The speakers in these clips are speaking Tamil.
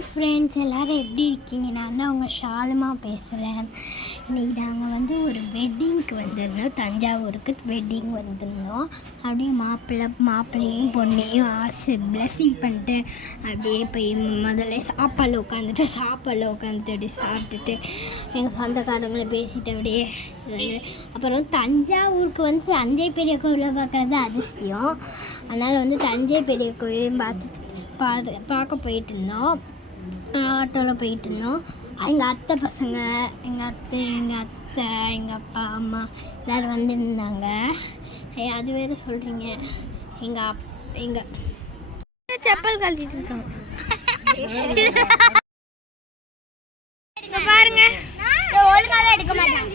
ஹாய் ஃப்ரெண்ட்ஸ், எல்லோரும் எப்படி இருக்கீங்க? நான் தான் உங்கள் ஷாலுமா பேசுகிறேன். இன்றைக்கி நாங்கள் வந்து ஒரு வெட்டிங்க்கு வந்திருந்தோம். தஞ்சாவூருக்கு வெட்டிங் வந்திருந்தோம். அப்படியே மாப்பிள்ளையும் பொண்ணையும் பிளெஸ்ஸிங் பண்ணிட்டு அப்படியே போய் முதல்ல சாப்பாடில் உட்காந்துட்டு அப்படி சாப்பிட்டுட்டு எங்கள் சொந்தக்காரங்களை பேசிட்டு அப்படியே அப்புறம் தஞ்சாவூருக்கு வந்து தஞ்சை பெரிய கோவிலை பார்க்குறது அதிசயம். அதனால் வந்து தஞ்சை பெரிய கோயிலையும் பார்க்க போயிட்டு இருந்தோம். ஆட்டோவில் போயிட்டு இருந்தோம். எங்கள் அத்தை பசங்க, எங்கள் அத்தை, எங்கள் அப்பா அம்மா எல்லோரும் வந்துருந்தாங்க. அது வேறு சொல்கிறீங்க. எங்கள் செப்பல் கழட்டிட்டு இருக்கோம் பாருங்க. ஒழுங்காக எடுக்க மாட்டாங்க.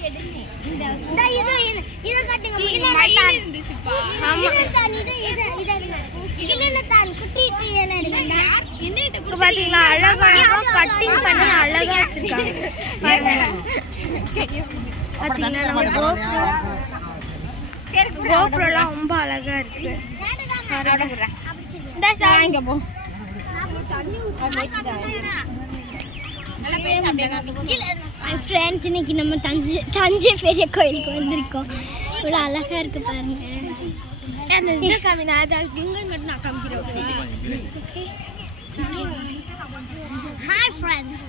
பாத்தீங்களா, அழகா கட்டிங் பண்ணி அழகா வச்சிருக்காங்க. கோபுரம்லாம் ரொம்ப அழகா இருக்கு. ஃப்ரெண்ட்ஸ், இன்னைக்கு நம்ம தஞ்சை பெரிய கோயிலுக்கு வந்திருக்கோம். இவ்வளோ அழகா இருக்கு பாருங்க. அந்த இதை காமினா அதை இங்கே மட்டும் நான் காமிக்கிறேன். ஹாய் ஃப்ரெண்ட்ஸ்,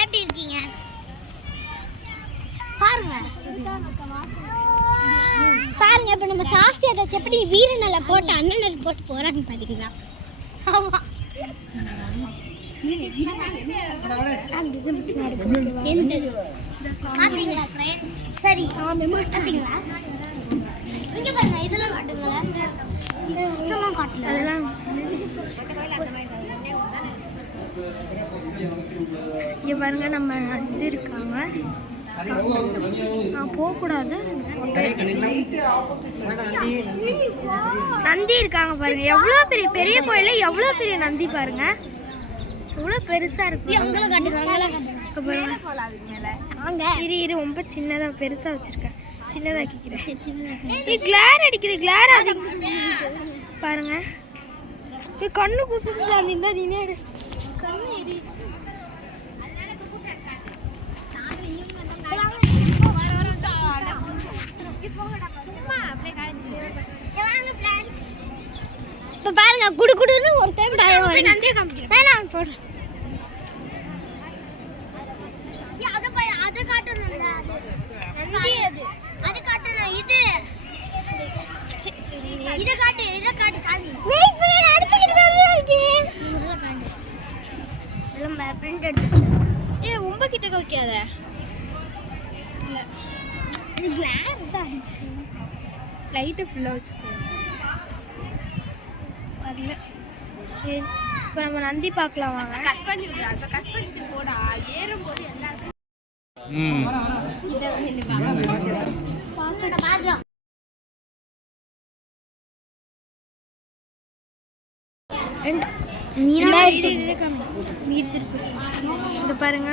எப்படி இருக்கீங்க? பாருங்க பாருங்க, இப்போ நம்ம சாஸ்தி அட்டாச்சு எப்படி வீரநலை போட்டு அண்ணன் போட்டு போறாங்க பார்த்தீங்களா? ஆமா, சரி பார்த்தீங்களா? இங்க பாருங்க, இதெல்லாம் காட்டுங்களா? இதெல்லாம் காட்டுங்க. அதெல்லாம் இங்க பாருங்க, நம்ம இது இருக்காங்க. போகக்கூடாது. நந்தி இருக்காங்க பாருங்க. எவ்வளோ பெரிய பெரிய கோயில எவ்வளோ பெரிய நந்தி பாருங்க, எவ்வளோ பெருசா இருக்கு. இரு ரொம்ப சின்னதா பெருசா வச்சிருக்கேன். சின்னதாக்கிக்கிறேன். கிளார் அடிக்குது. கிளார் பாருங்க, கண்ணு குசுது. நீனே இப்ப பாருங்க, குடுன்னு ஒரு டைம் நந்தியை காமிக்கிறேன். போடுறேன். ரொம்ப கிட்ட வைக்காத. லைட்டை ஃபுல்லாக வச்சுக்கோ. வரல. சரி, இப்போ நம்ம நந்தி பார்க்கலாம் வாங்க. கட் பண்ணிட்டு போடா. ஏறும்போது எல்லாரும் இது பாருங்க,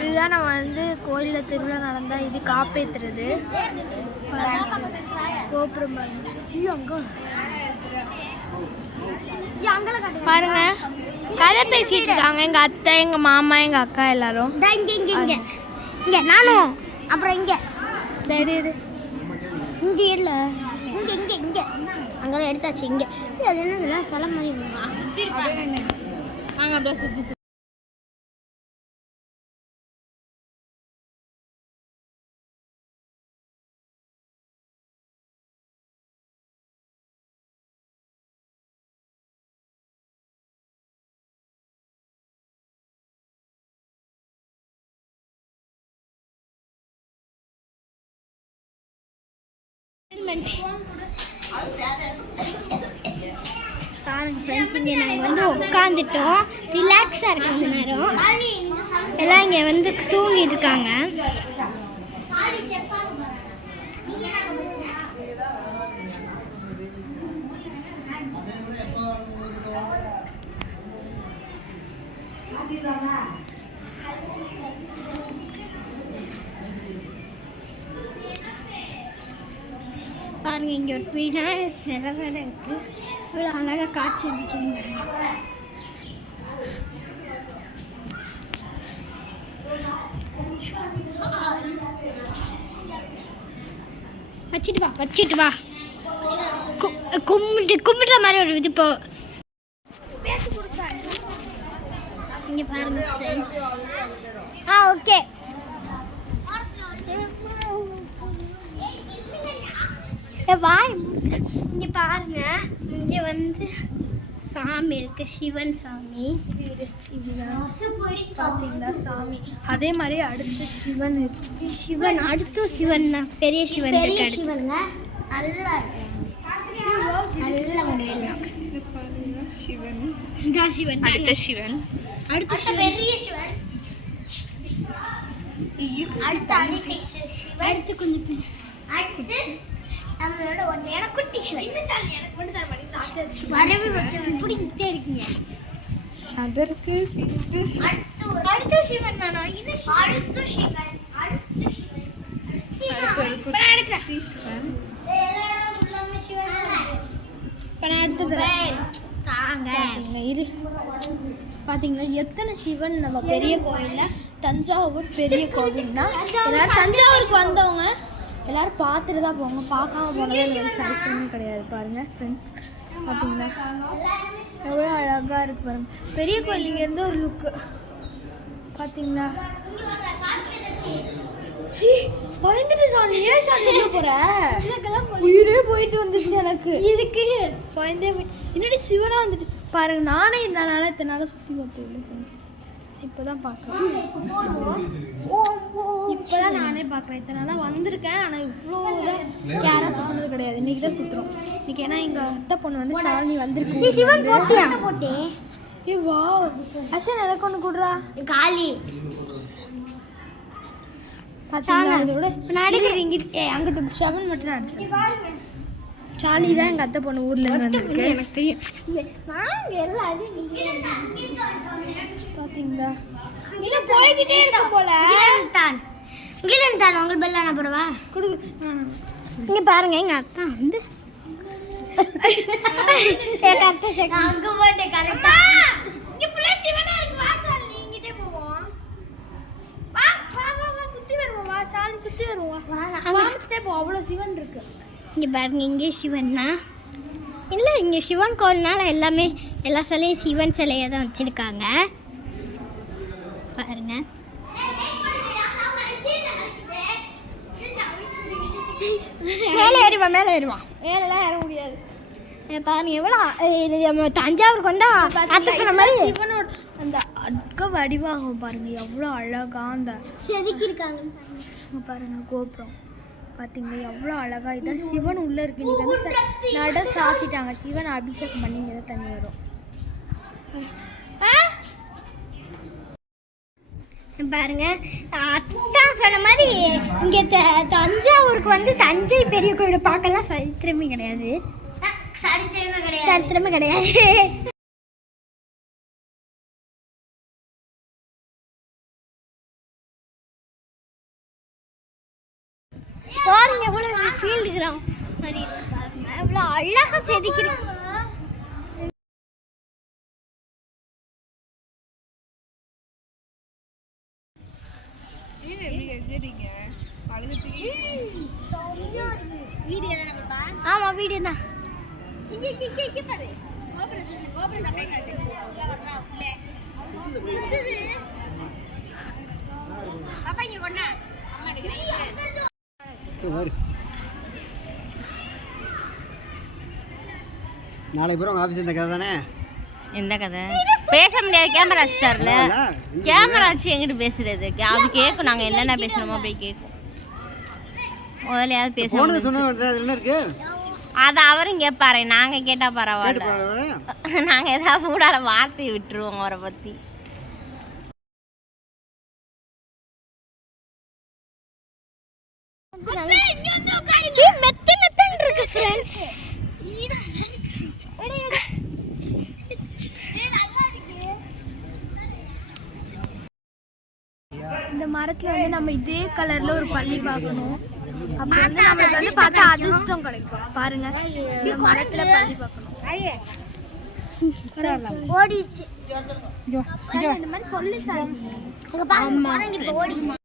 இதுதான் நம்ம வந்து கோயிலில் திருவிழா நடந்தால் இது காப்பேத்துறது. கோபுரம் பாருங்க, கதை பேசிட்டு இருக்காங்க எங்க அத்தை, எங்க மாமா, எங்க அக்கா எல்லாரும். இங்க நானும், அப்புறம் இங்க இங்க இல்ல, இங்க இங்க இங்க அங்கெல்லாம் எடுத்தாச்சு. இங்க அது என்ன சில மாதிரி நாங்க அப்படியே சுத்தி இங்கே நாங்கள் வந்து உட்காந்துட்டோம். ரிலாக்ஸாக இருக்கு. இந்த நேரம் எல்லாம் இங்கே வந்து தூங்கிட்டு இருக்காங்க. பாருங்க, இங்கே ஒரு விநாயகர் சிலை வேற இருக்கு. இவ்வளோ அழகாக காட்சி அளிக்கிறாங்க. வச்சுட்டு வா கும்பிடுற மாதிரி ஒரு இது இப்போ இங்கே பாருங்க ஓகே வாய் இங்கே பாருங்க இங்கே வந்து சாமி இருக்கு சிவன் சாமி பார்த்தீங்களா சாமி அதே மாதிரி அடுத்து சிவன் இருக்கு சிவன் அடுத்து சிவன் தான் பெரிய சிவன் சிவனுங்க நல்லா முடியலாம் சிவன் சிவன் அடுத்த சிவன் அடுத்த பெரிய சிவன் அடுத்து கொஞ்சம் அடுத்து நம்மளோட ஒன்றையான குட்டி சிவன் வரவே பிடிக்கிட்டே இருக்கீங்க அதற்கு அடுத்த சிவன் தானா இது அடுத்த சிவன் பார்த்தீங்களா எத்தனை சிவன் நம்ம பெரிய கோயிலில் தஞ்சாவூர் பெரிய கோவில்னா எல்லாரும் தஞ்சாவூருக்கு வந்தவங்க எல்லாரும் பார்த்துட்டு தான் போவாங்க, பார்க்காம போனதே எனக்கு சரித்திரமே கிடையாது. பாருங்க ஃப்ரெண்ட்ஸ், பார்த்தீங்களா எவ்வளோ அழகாக இருக்குது பாருங்க. பெரிய கோயில் இங்கேருந்து ஒரு லுக்கு பார்த்தீங்களா. பயந்துட்டு சாமி, ஏன் சாமி உள்ள போற? உயிரே போயிட்டு வந்துச்சு எனக்கு. இதுக்கு பயந்தே என்னடி சிவனா வந்துட்டு பாருங்க. நானே இந்த நாள இத்தனை நாள சுற்றி பார்த்தேன், இப்போதான் பார்க்குறேன். இப்போதான் நானே பார்க்குறேன். இத்தனை நாளாக வந்திருக்கேன், ஆனால் இவ்வளோ இதாக கேராக சுற்றினது கிடையாது. இன்னைக்கு தான் சுற்றுறோம். இன்னைக்கு ஏன்னா எங்கள் அத்தை பொண்ணு வந்து ஷாலினி வந்திருக்கு. சிவன் போட்டேன். ஏ வா அசன் எனக்கு ஒன்று கொடுறா காலி அங்கிட்டு செவன் மட்டும் அடிச்சேன். சாலி தான் எங்கள் அத்தை பொண்ணு ஊர்ல இருந்து எனக்கு தெரியும். பார்த்தீங்களா இன்னும் போய்கிட்டே இருக்க போல. உங்களுக்கு பெல் ஆன போடவா கொடு. இங்க பாருங்க, எங்க அக்கா வந்து அங்க போட்டு கரெக்டா இங்க ஃபுல்லா சிவனா இருக்கு. வா சாலி, இங்கிட்டே போவோம். வா வா வா சுத்தி வருவோம். வா சாலி சுத்தி வருவோம். வாமிட்டே போ, அவ்வளோ சிவன் இருக்கு. இங்க பாருங்க, இங்கே சிவன்னா இல்லை, இங்கே சிவன் கோயில்னால எல்லாமே எல்லா சிலையும் சிவன் சிலையை தான் வச்சிருக்காங்க. பாருங்க மேலே ஏறிவான், மேலே ஏறுவான். மேலெல்லாம் ஏற முடியாது. பாருங்க எவ்வளோ நம்ம தஞ்சாவூருக்கு வந்தா அத்தை சொன்ன மாதிரி சிவனோட அந்த அட்க வடிவாகும் பாருங்க, எவ்வளோ அழகா அந்த செதுக்கியிருக்காங்க பாருங்க. கோபுரம் பார்த்தீங்களா எவ்வளோ அழகா. இதான் சிவன் உள்ள இருக்கு. இன்னைக்கு வந்து நட சாத்திட்டாங்க. சிவன் அபிஷேகம் பண்ணி இங்கே தான் தண்ணி வரும். பாருங்க, அத்தான் சொன்ன மாதிரி இங்கே தஞ்சாவூருக்கு வந்து தஞ்சை பெரிய கோயிலை பார்க்கலாம் சரித்திரமே கிடையாது. சரித்திரமே கிடையாது. பாருங்க எவ்வளோ ஃபீல்டு கிரவுண்ட் மாதிரி இருக்கு. பாருங்க எவ்வளோ அழகாக செதுக்கிறோம். ஆமா வீடியோ தான். நாளைக்கு பூரா ஆஃபீஸ் இந்த கதை தானே. எந்த கதை பேச முடியாது, கேமரா வச்சுட்டார்ல. கேமரா வச்சு எங்கிட்டு பேசுறதுக்கு அது கேட்கும். நாங்கள் என்னென்ன பேசணுமோ அப்படி கேட்கும். முதலையாவது பேச இருக்கு. அதை அவரும் கேட்பாரு, நாங்கள் கேட்டால் பரவாயில்ல. நாங்கள் ஏதாவது கூடாத வார்த்தையை விட்டுருவோம் அவரை பற்றி. இந்த மரத்துல வந்து நம்ம இதே கலர்ல ஒரு பள்ளி பார்க்கணும். அப்ப வந்து நம்மளுக்கு வந்து பார்த்தா அதிர்ஷ்டம் கிடைக்கும். பாருங்க, இந்த மரத்துல பள்ளி பார்க்கணும். ஓடிச்சு இந்த மாதிரி சொல்லி சார் ஓடிச்சு.